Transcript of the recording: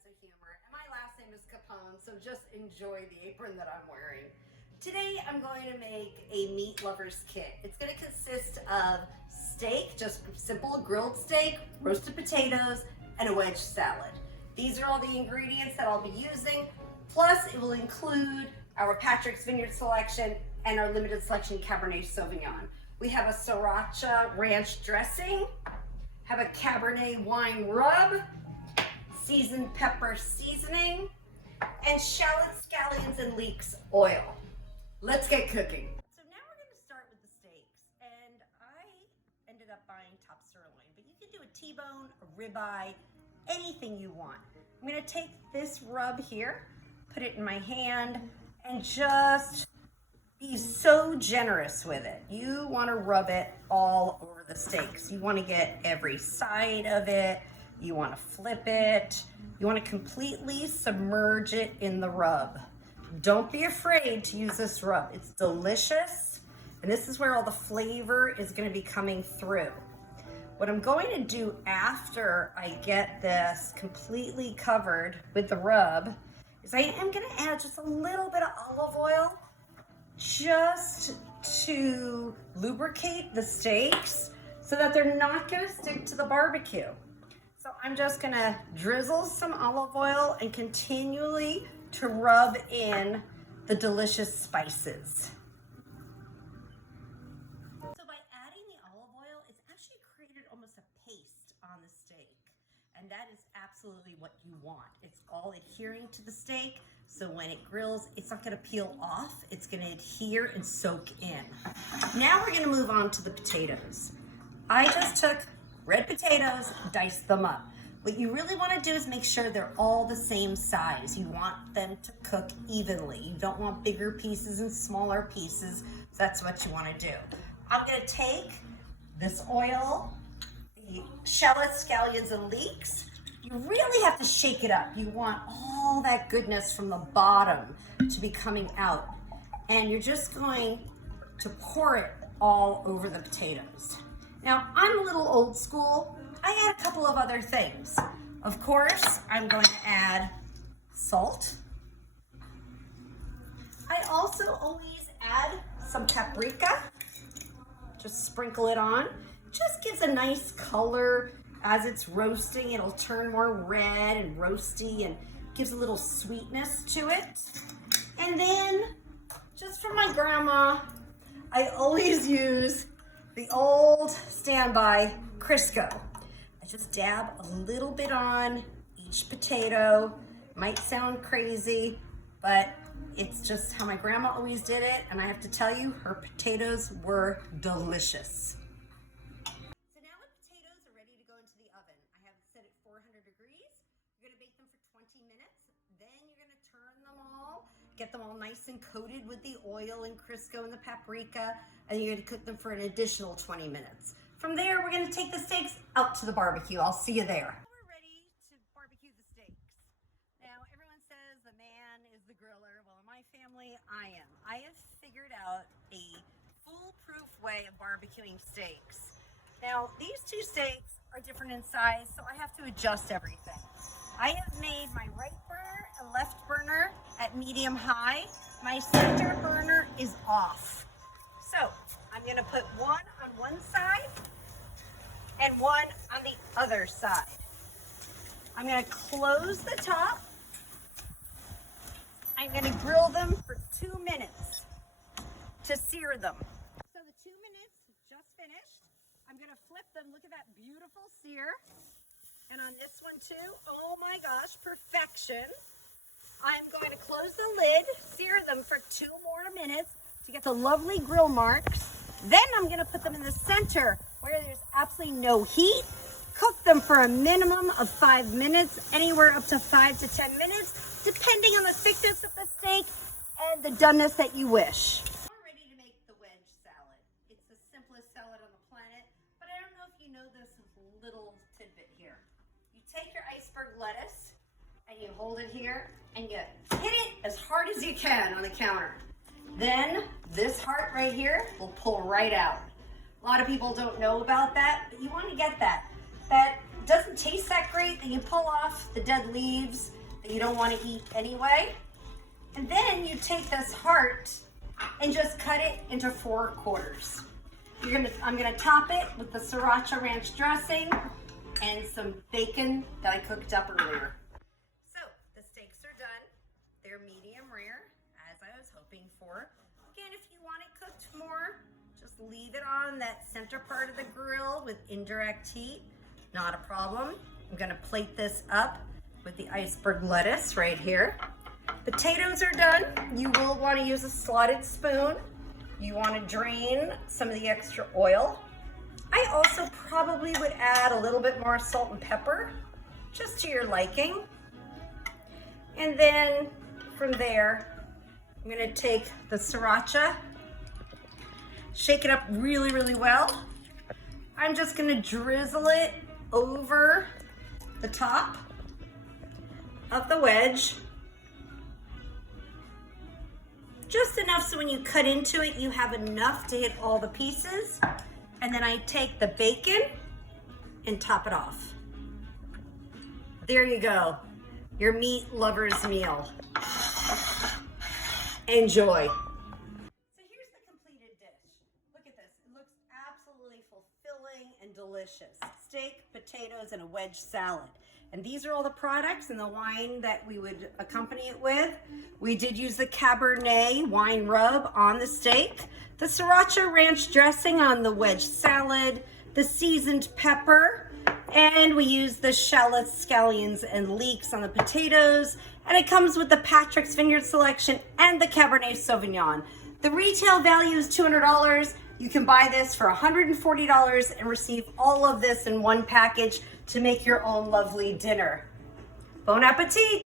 sense of humor. And my last name is Capone, so just enjoy the apron that I'm wearing. Today I'm going to make a meat lover's kit. It's going to consist of steak, just simple grilled steak, roasted potatoes, and a wedge salad. These are all the ingredients that I'll be using. Plus it will include our Patrick's Vineyard selection and our limited selection Cabernet Sauvignon. We have a Siracha ranch dressing, have a Cabernet Wine Rub, seasoned pepper seasoning, and Shallots, Scallions, and Leeks oil. Let's get cooking. So now we're going to start with the steaks, and I ended up buying top sirloin, but you can do a T-bone, a ribeye, anything you want. I'm going to take this rub here, put it in my hand, and just be so generous with it. You want to rub it all over the steaks. You want to get every side of it. You want to flip it. You want to completely submerge it in the rub. Don't be afraid to use this rub. It's delicious, and this is where all the flavor is going to be coming through. What I'm going to do after I get this completely covered with the rub is I am going to add just a little bit of olive oil just to lubricate the steaks so that they're not going to stick to the barbecue. So I'm just going to drizzle some olive oil and continually to rub in the delicious spices. So by adding the olive oil, it's actually created almost a paste on the steak. And that is absolutely what you want. It's all adhering to the steak, so when it grills, it's not going to peel off. It's going to adhere and soak in. Now we're going to move on to the potatoes. I just took red potatoes, diced them up. What you really want to do is make sure they're all the same size. You want them to cook evenly. You don't want bigger pieces and smaller pieces. So that's what you want to do. I'm going to take this oil, the Shallots, Scallions, and Leeks. You really have to shake it up. You want all that goodness from the bottom to be coming out. And you're just going to pour it all over the potatoes. Now, I'm a little old school. I add a couple of other things. Of course, I'm going to add salt. I also always add some paprika. Just sprinkle it on. Just gives a nice color. As it's roasting, it'll turn more red and roasty and gives a little sweetness to it. And then, just from my grandma, I always use the old standby Crisco. I just dab a little bit on each potato. Might sound crazy, but it's just how my grandma always did it. And I have to tell you, her potatoes were delicious. So now the potatoes are ready to go into the oven. I have it set at 400 degrees. You're gonna bake them for 20 minutes. Then you're gonna turn them all, get them all nice and coated with the oil and Crisco and the paprika, and you're gonna cook them for an additional 20 minutes. From there, we're gonna take the steaks out to the barbecue. I'll see you there. We're ready to barbecue the steaks. Now, everyone says the man is the griller. Well, in my family, I am. I have figured out a foolproof way of barbecuing steaks. Now, these two steaks are different in size, so I have to adjust everything. I have made my right burner and left burner at medium high. My center burner is off. So I'm gonna put one on one side and one on the other side. I'm gonna close the top. I'm gonna grill them for 2 minutes to sear them. So the 2 minutes just finished. I'm gonna flip them. Look at that beautiful sear. And on this one too, oh my gosh, perfection. I'm going to close the lid, sear them for 2 more minutes to get the lovely grill marks. Then I'm going to put them in the center where there's absolutely no heat. Cook them for a minimum of 5 minutes, anywhere up to 5 to 10 minutes, depending on the thickness of the steak and the doneness that you wish. We're ready to make the wedge salad. It's the simplest salad on the planet, but I don't know if you know this little tidbit here. You take your iceberg lettuce and you hold it here and you hit it as hard as you can on the counter. Then this heart right here will pull right out. A lot of people don't know about that, but you want to get that. That doesn't taste that great, then you pull off the dead leaves that you don't want to eat anyway. And then you take this heart and just cut it into 4 quarters. I'm gonna top it with the Siracha ranch dressing and some bacon that I cooked up earlier. So the steaks are done. They're medium rare, as I was hoping for. Again, if you want it cooked more, just leave it on that center part of the grill with indirect heat. Not a problem. I'm gonna plate this up with the iceberg lettuce right here. Potatoes are done. You will want to use a slotted spoon. You want to drain some of the extra oil. I also probably would add a little bit more salt and pepper, just to your liking. And then from there, I'm going to take the Siracha, shake it up really, really well. I'm just going to drizzle it over the top of the wedge. Just enough so when you cut into it, you have enough to hit all the pieces. And then I take the bacon and top it off. There you go, your meat lover's meal. Enjoy. So here's the completed dish. Look at this, it looks absolutely fulfilling and delicious. Steak, potatoes, and a wedge salad. And these are all the products and the wine that we would accompany it with. We did use the Cabernet Wine Rub on the steak, the Siracha ranch dressing on the wedge salad, the seasoned pepper, and we used the Shallots, Scallions, and Leeks on the potatoes. And it comes with the Patrick's Vineyard selection and the Cabernet Sauvignon. The retail value is $200. You can buy this for $140 and receive all of this in one package to make your own lovely dinner. Bon appetit!